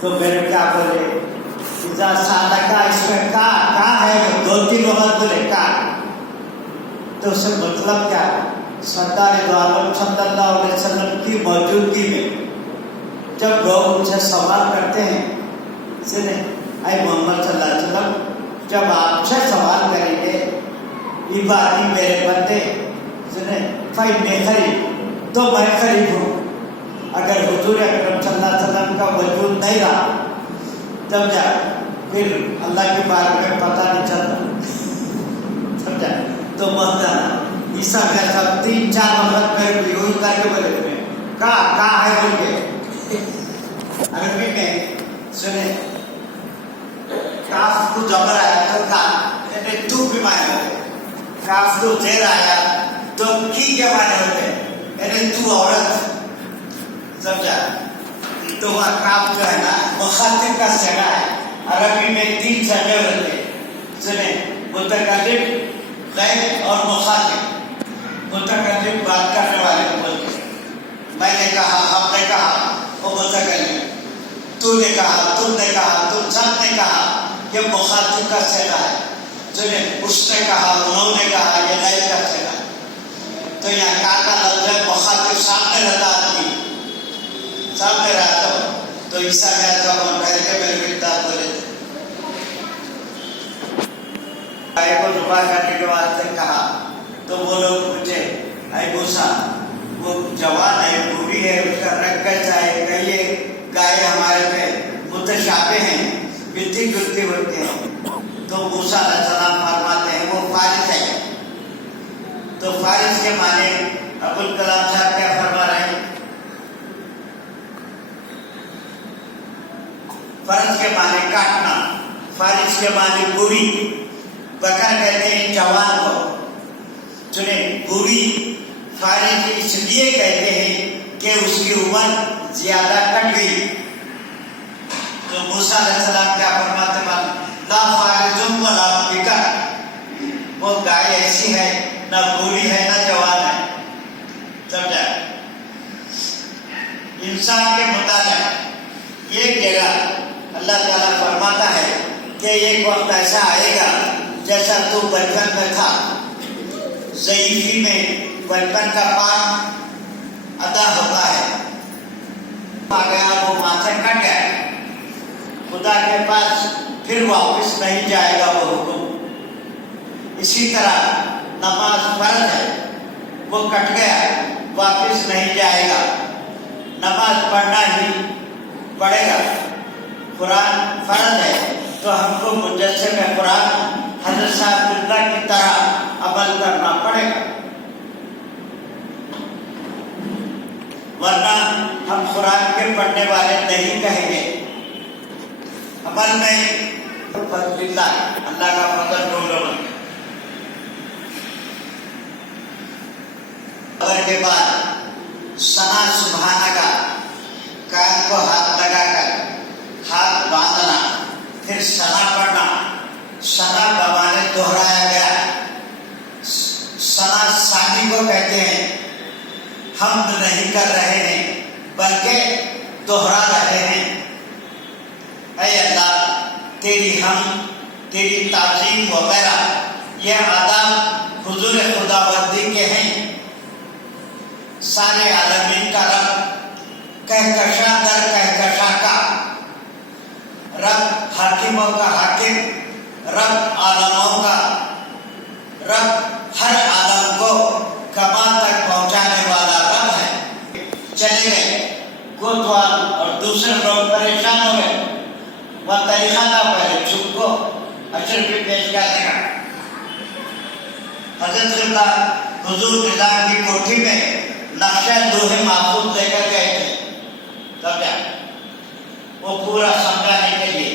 تو میرے کیا بولے اذا سالکا، اس میں کا ہے، دو تین وقت بولے کا، تو اس سے مطلب کیا؟ سرکار دو عالم صلی اللہ علیہ وسلم کی موجودگی میں جب لوگ ان سے سوال کرتے ہیں، سنے اے محمد صلی اللہ علیہ وسلم، جب آپ سے سوال کریں گے عبادی میرے بندے، سنے فإنی قریب، تو میں قریب ہوں۔ اگر حضور اکرم صلی اللہ علیہ وسلم کا وجود نہیں رہا تب جا پھر اللہ کے بارے میں پتہ نہیں چلتا، سمجھا؟ تو محترم عیسیٰ کا سب 3-4 وقت میں یوں کر کے بولے ہوئے کا ہے بول کے عربی میں سنے کاف کو جبر آیا تو کا یعنی تو بھی معنی ہوتے، کاف کو زیر آیا تو کی کے معنی ہوتے یعنی تو عورت، سمجھا؟ تو وہ کاف جو ہے نا مخاطب کا صیغہ ہے۔ عربی میں 3 صیغے ہوتے ہیں، سنے متکلم، غیب اور مخاطب۔ متکلم بات کرنے والے کو بولتے ہیں، میں نے کہا، ہم نے کہا، وہ متکلم، تو نے کہا، تم نے کہا، تم سب نے کہا، یہ مخاطب کا صیغہ ہے۔ سنے اس نے کہا، انہوں نے کہا، یہ غیب کا صیغہ ہے۔ تو یہاں کا لفظ ہے مخاطب سامنے رہتا آدمی، سامنے رہتا ہو تو عیسیٰ کا جب ہم پہلے کے میرے کتاب بولے تھے گائے کو ذبح کرنے کے بعد سے کہا تو وہ لوگ پوچھے اے موسیٰ وہ جوان ہے، بوڑھی ہے، اس کا رنگ کیسا ہے، کہ یہ گائے ہمارے پہ متشابہ ہیں، ملتی جلتی ہوتے ہیں۔ تو موسیٰ علیہ السلام فرماتے ہیں وہ فارس ہے۔ تو فارس کے معنی ابوالکلام صاحب کیا فرما رہے ہیں؟ فرض کے معنی کاٹنا، فارس کے معنی بوڑھی، بکر کہتے ہیں جوان کو۔ سنیں بوڑھی فارس اس لیے کہتے ہیں کہ اس کی عمر زیادہ کٹ گئی۔ تو موسیٰ علیہ السلام کیا فرماتے ہیں؟ لا فارس ولا بکر، وہ گائے ایسی ہے نہ بوڑھی ہے نہ جوان ہے، سمجھا؟ انسان کے متعلق ایک جگہ اللہ تعالیٰ فرماتا ہے کہ ایک وقت ایسا آئے گا جیسا تو بچپن میں تھا، ضعیفی میں بچپن کا پان ادا ہوتا ہے، آ گیا وہ ماں سے کٹ گیا، خدا کے پاس پھر واپس نہیں جائے گا وہ حکم۔ اسی طرح نماز فرض ہے، وہ کٹ گیا واپس نہیں جائے گا، نماز پڑھنا ہی پڑے گا۔ قرآن فرض ہے تو ہم کو مجسم قرآن حضرت صاحب اللہ کی طرح عمل کرنا پڑے گا، ورنہ ہم قرآن کے پڑھنے والے نہیں کہیں گے۔ عمل میں فضل اللہ کا فضل ڈھونڈو۔ اور کے بعد ثنا سبحانہ کا کان کو ہاتھ لگا کر ہاتھ باندھنا، پھر ثنا پڑھنا، ثنا بمانے دہرایا گیا۔ ثنا ثانی کو کہتے ہیں، حمد نہیں کر رہے ہیں بلکہ دہرا رہے ہیں۔ اے اللہ تیری حمد، تیری تعظیم وغیرہ یہ آداب حضور خداوندی کے ہیں، سارے عالمین کا رب، کہکشاں در کہکشاں کا رب، حاکموں کا حاکم، رب عالموں کا رب، ہر عالم کو کمال تک پہنچانے والا رب ہے۔ چلے گئے کوتوال اور دوسرے لوگ پریشان ہو گئے، وہ طریقہ تھا پہلے چھپ کو اشرفی پیش کرنے کا۔ حضرت قبلہ حضور نظام کی کوٹھی میں نقشہ لوح محفوظ لے کر گئے تھے، سمجھا؟ وہ پورا سمجھانے کے لیے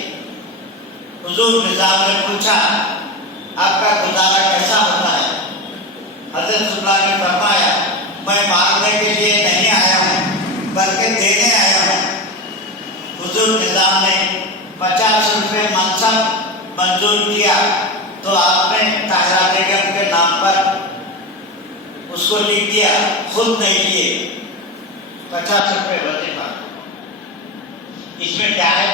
حضور نظام نے پوچھا آپ کا گزارا کیسا ہوتا ہے؟ حضرت اللہ نے فرمایا میں مانگنے کے لیے نہیں آیا ہوں بلکہ دینے آیا ہوں۔ حضور نظام نے 50 روپے منصب منظور کیا تو آپ نے طاہرہ بیگم کے نام پر اس کو لکھ دیا، خود نہیں لیے، 50 روپے وظیفہ۔ اس میں کیا ہے؟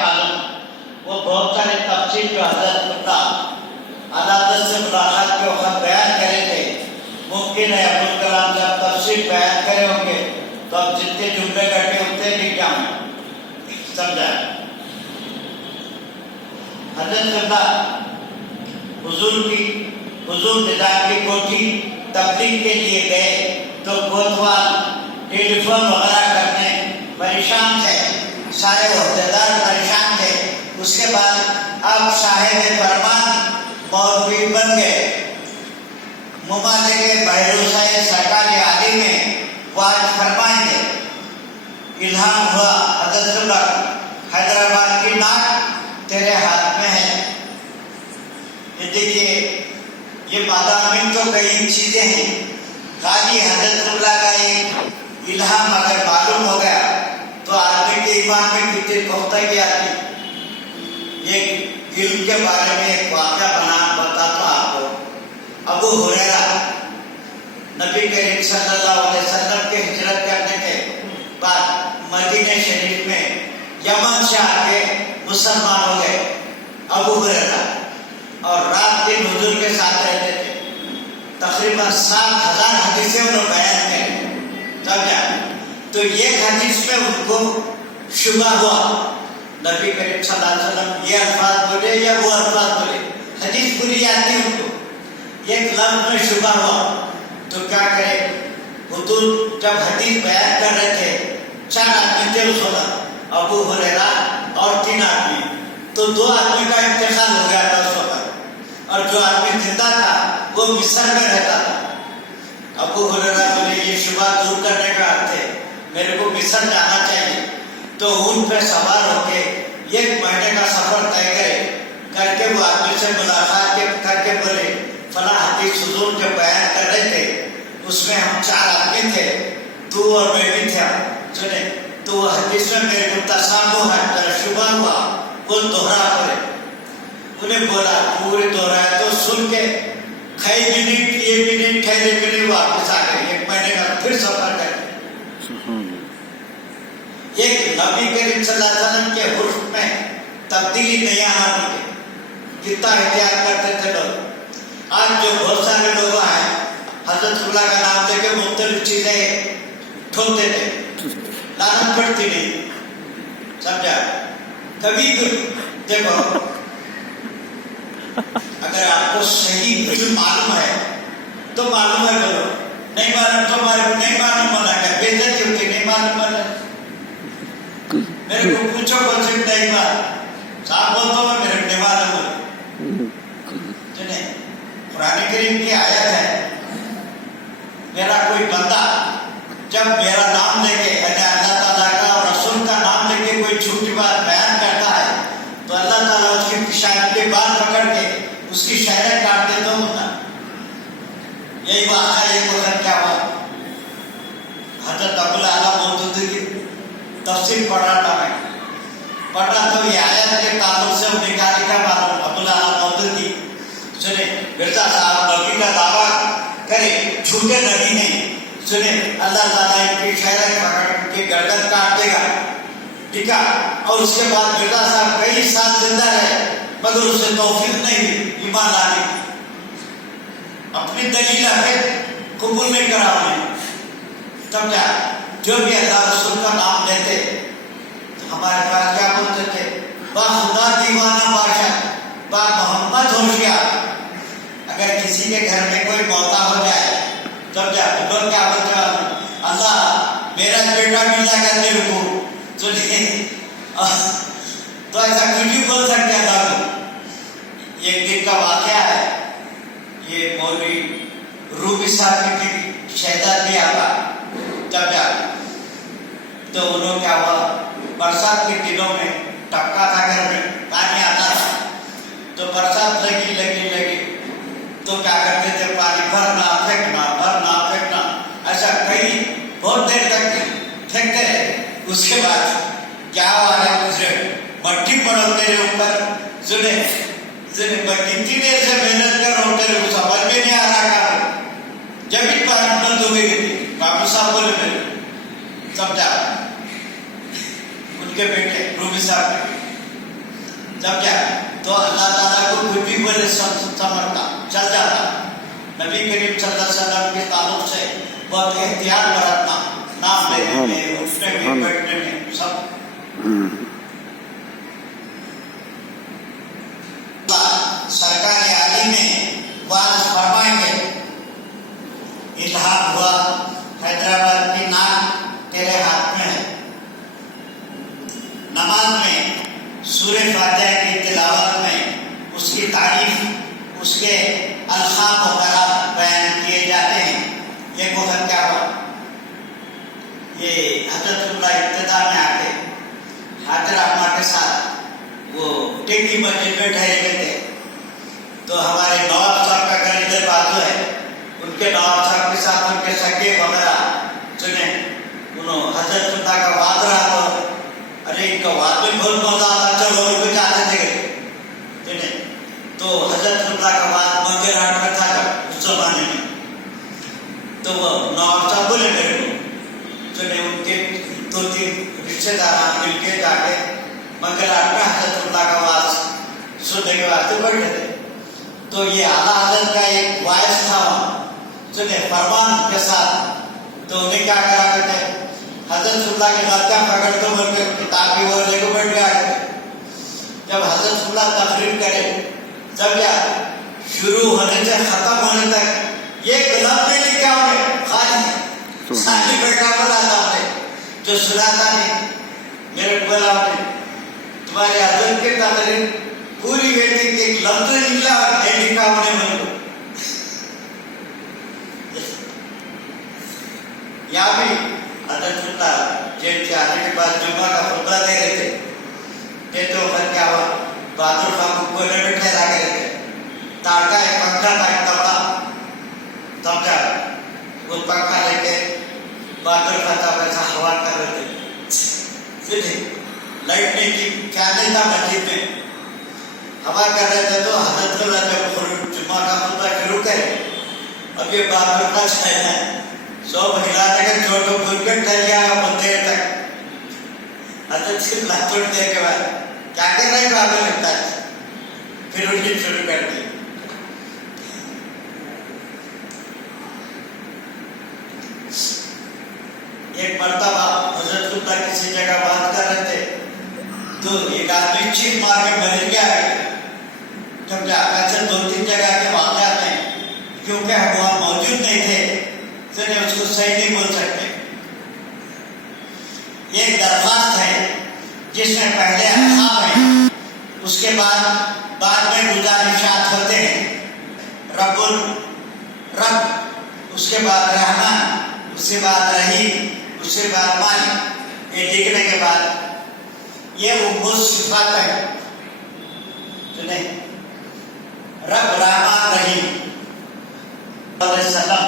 وہ بہت سارے تفصیل جو حضرت عدالت سے ملاقات کے وقت بیان کرے تھے، ممکن ہے ابوالکلام صاحب تفصیل بیان کرے ہوں گے تو اب جتنے جملے بیٹھے اتنے نہیں کیا سمجھا۔ حضرت حضور نظام کی کوٹھی تبلیغ کے لیے گئے تو کوتوال ٹیلی فون وغیرہ کرنے پریشان تھے، سارے عہدیدار پریشان تھے۔ اس کے بعد اب صاحب فرمان مولوی بن گئے، ممالک بہروسہ سرکاری عالی میں واج فرمائیں گے۔ الہام ہوا حضرت اللہ، حیدرآباد کی ناک تیرے ہاتھ میں ہے۔ یہ دیکھیے، یہ مضامین تو کئی چیزیں ہیں، خالی حضرت اللہ کا ایک الہام اگر معلوم ہو گیا تو آدمی کے ایمان میں کتنی پختگی آتی۔ ایک علم کے بارے میں ایک واقعہ بتاتا ہوں آپ کو۔ ابو ہریرہ نبی کریم صلی اللہ علیہ وسلم کے ہجرت کرنے کے بعد مدینہ شریف میں یمن سے آ کے مسلمان ہو گئے ابو ہریرہ، اور رات دن حضور کے ساتھ رہتے تھے۔ تقریباً 7,000 حدیثیں انہوں نے بیان کریں، سمجھا؟ تو ایک حدیث میں ان کو شبہ ہوا، نبی کریم صلی اللہ علیہ وسلم یہ الفاظ بولے یا وہ الفاظ بولے، حدیث پوری آتی ان کو، ایک لفظ میں شبہ ہوا تو کیا کرے؟ حضور جب حدیث بیان کر رہے تھے، 4 آدمی تھے اس وقت، ابو ہریرہ اور 3 آدمی، تو 2 آدمی کا انتقال ہو گیا تھا اس وقت، اور جو آدمی زندہ تھا وہ مصر میں رہتا تھا۔ ابو ہریرہ بولے یہ شبہ دور کرنے کا حق ہے، میرے کو مصر جانا چاہیے، تو اونٹ پہ سوار ہو کے 1 مہینے کا سفر طے کر کے وہ آدمی سے ملاقات کر کے بولے فلاں حدیث حضور جو بیان کر رہے تھے اس میں ہم 4 آدمی تھے، تو اور میں بھی تھا، سنے تو وہ حدیث میں میرے کو تسامح ہے، شبہ ہوا، وہ دوہرا پڑے۔ انہیں بولا پورے دوہرایا تو سن کے کھائی بھی نہیں، پیے بھی نہیں، ٹھہرے بھی نہیں، واپس آ گئے، 1 مہینے کا پھر سفر کر کے۔ ایک نبی کریم صلی اللہ علیہ وسلم کے حرف میں تبدیلی نہیں آنا ملتی، کتنا احتیاط کرتے تھے لوگ۔ آج جو بہت سارے لوگ ہیں حضرت اللہ کا نام لے کے مختلف چیزیں ٹھوکتے تھے، لعنت پڑتی نہیں، سمجھا؟ کبھی دیکھو، اگر آپ کو صحیح علم معلوم ہے تو معلوم ہے کرو، نہیں معلوم تو نہیں معلوم ہونا ہے، بے عزتی ہوتی نہیں معلوم ہونا ہے۔ میرے کو پوچھو کون سی نہیں بات صاحب بولتا ہوں، میرے کو معلوم ہے۔ قرآن کریم کی آیت ہے، میرا کوئی بندہ جب میرا نام لے کے یعنی اللہ تعالیٰ کا اور رسول کا نام لے کے کوئی جھوٹی بات بیان کرتا ہے تو اللہ تعالیٰ اس کی شاید کے بال پکڑ کے اس کی شہریں کاٹ دیتا ہوں نا۔ یہی بات ہے، یہ وقت کیا ہوا؟ حضرت ابوالعلا مودودی کی تفسیر پڑھ رہا تھا، میں پڑھا تو یہ آیت کے تعلق سے نکالی کا معلوم ابوالعلا مودودی سنے مرزا صاحب نبی کا دعویٰ کرے، جھوٹے نبی نہیں، سنے اللہ تعالیٰ ان کی شہریں پکڑ ان کی گردن کاٹ دے گا، ٹھیک ہے؟ اور اس کے بعد مرزا صاحب کئی سال زندہ رہے مگر اسے توفیق نہیں ہوئی ایمان لانے کی، اپنی دلیل آگے قبول نہیں کرا انہیں، سمجھا؟ جو بھی اللہ رسول کا نام لیتے تو ہمارے پاس کیا بولتے تھے؟ با خدا دیوانہ بادشاہ، با محمد ہوشیار۔ اگر کسی کے گھر میں کوئی موتا ہو جائے سمجھا تو لوگ کیا بولتے ہیں؟ اللہ میرا بیٹا ملا کر میرے کو، تو ایسا کچھ بھی بول سکتے ہیں اللہ کو۔ ایک دن کا واقعہ ہے، یہ مولوی روبی صاحب کی شہزادی آقا جب جا تو انہوں کیا ہوا، برسات کے دنوں میں ٹپکا تھا گھر میں، پانی آتا تھا تو برسات لگی تو کیا کرتے تھے، پانی بھرنا پھینکنا ایسا کئی بہت دیر تک پھینکتے رہے۔ اس کے بعد کیا ہوا ہے، دوسرے مٹی پڑو تیرے اوپر، سنے کتنی دیر سے محنت کر رہا ہوں، تیرے کو سمجھ میں نہیں آ رہا کیا، جب بھی پانی بند ہو گئی بابو صاحب بولے میرے، سمجھا؟ ان کے بیٹے روبی صاحب نے جب کیا تو اللہ تعالیٰ کو کچھ بھی بولے سمجھتا چل جاتا. نبی کریم صلی اللہ علیہ وسلم کے تعلق سے بہت احتیاط برتنا، نام لینے میں، اٹھنے میں، بیٹھنے میں، سب. سرکار عالی میں واضح فرمائیں گے، الہام ہوا حیدرآباد کی نام تیرے ہاتھ میں ہے. نماز میں سورہ فاتحہ کی تلاوت میں اس کی تعریف، اس کے القاب وغیرہ بیان کیے جاتے ہیں. ایک وقت کیا ہوا، یہ حضرت اللہ ابتدا میں آ کے حاضر احمد کے ساتھ وہ ٹیکی مسجد میں ٹھہرے ہوئے تھے. تو ہمارے نواب صاحب کا گھر ادھر بازو ہے، ان کے نواب صاحب کے ساتھ ان کے سگے وغیرہ سنے، انہوں حضرت اللہ کا وعد رہا تو ارے ان کا وعد بھی بہت مزہ آتا، چلو اور بھی جاتے تھے سنے. تو حضرت اللہ کا وعد منگے ہاٹ میں تھا اس زمانے میں. تو وہ نواب صاحب بولے میرے کو سنے، ان کے دو تین رشتے دار مل کے جا کے منگل ہاٹ میں حضرت اللہ کا وعد سننے کے واسطے بیٹھے تھے. تو یہ اعلیٰ حضرت کا ایک وائس تھا سنے فرمان کے ساتھ. تو انہیں کیا کرا کرتے حضرت اللہ کی غلطیاں پکڑ تو بول کے کتاب کی وہ لے کے بیٹھ گیا. جب حضرت اللہ تقریر کرے جب یا شروع ہونے سے ختم ہونے تک یہ غلط نہیں لکھا انہیں، خالی ساتھی بیٹھا بولا تھا انہیں جو سناتا نہیں. میرے بولا انہیں تمہارے حضرت کی تقریر پوری بیٹی کے ایک لفظ نکلا اور نہیں لکھا انہیں میرے کو. یہاں بھی حضرت اللہ جیل سے آنے کے بعد جمعہ کا خطبہ دے رہے تھے. دیتے وقت کیا ہوا، بہادر خان کو کونے میں ٹھہرا کے رہتے، تار کا ایک پنکھا تھا ایک کپڑا سمجھا، وہ پنکھا لے کے بہادر خان کا ویسا ہوا کر رہے تھے. لائٹ نہیں تھی، کیا نہیں تھا مسجد میں، ہوا کر رہے تھے. تو حضرت اللہ جب جمعہ کا خطبہ شروع کرے، اب یہ بہادر خان شاید ہے سو ہلانے کے چھوٹو بھول کے ٹھہر گیا بہت دیر تک. حضرت صرف لات توڑنے کے بعد کیا کر رہے بابے لگتا ہے، پھر ان کی شروع کر دی. ایک مرتبہ حضرت اللہ کسی جگہ بات کر رہے تھے تو ایک آدمی چیخ مار کے مر گیا ہے. جب ایسے دو تین جگہ کے واقعات ہیں، کیونکہ ہم وہاں موجود نہیں تھے اس کو صحیح نہیں بول سکتے. ایک درخواست ہے جس میں پہلے احکام ہے، اس کے بعد میں گزارشات ہوتے ہیں. رب، اس کے بعد رحمان، اس کے بعد رحیم، اس کے بعد مالک. یہ لکھنے کے بعد یہ وہ صفات ہے سنیں، رب رحمان رحیم. علیہ السلام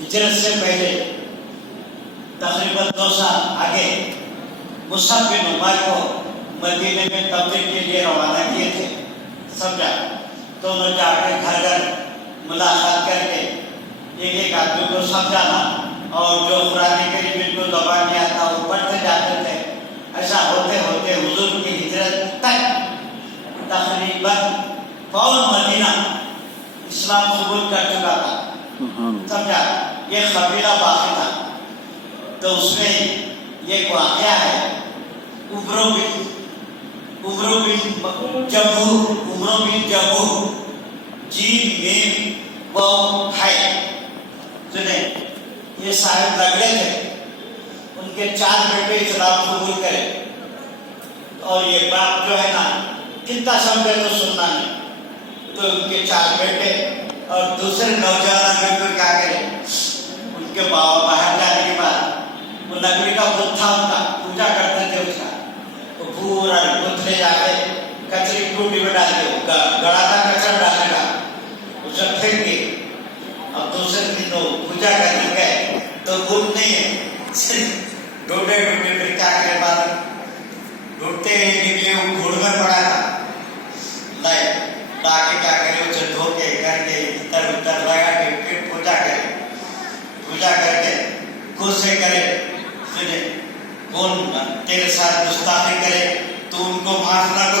ہجرت سے پہلے تقریباً 2 سال آگے مصعب بن عمیر کو مدینے میں تبلیغ کے لیے روانہ کیے تھے. سمجھا؟ تو انہوں نے جا کے گھر گھر ملاقات کر کے ایک آدمی کو سمجھانا، اور جو قرآن کریم ان کو زبان نہیں آتا وہ پڑھتے جاتے تھے. ایسا ہوتے ہوتے حضور کی ہجرت تک تقریباً فوراً مدینہ اسلام قبول کر چکا تھا. سمجھا؟ یہ قبیلہ باقی تھا. تو اس میں یہ واقعہ ہے، عمرو بن جموح جیم میم واو ہے سنیں. یہ صاحب لگڑے تھے، ان کے 4 بیٹے اسلام قبول کرے. اور یہ باپ جو ہے نا کتنا سمجھے تو سننا نہیں. تو ان کے 4 بیٹے اور دوسرے نوجوان کو کیا کرے، ان کے باہر جانے کے بعد وہ لکڑی کا بت تھا ان کا، پوجا کرتے تھے اس کا. وہ پورا بت لے جا کے کچری ٹوٹی میں ڈال کے گڑا تھا کچرا ڈالنے کا، اسے پھینک کے. اب دوسرے دن وہ پوجا کرنے گئے تو بت نہیں ہے، ڈھونڈے پھر کیا کرے، بعد ڈھونڈتے نکلے وہ گھوڑ میں پڑا تھا. لا کے کیا کرے، اسے دھو کے کر کے اتر لگا کے پھر پوجا کر کے خود سے کرے. کون تیرے ساتھ گستاخی کرے تو ان کو معاف نہ کو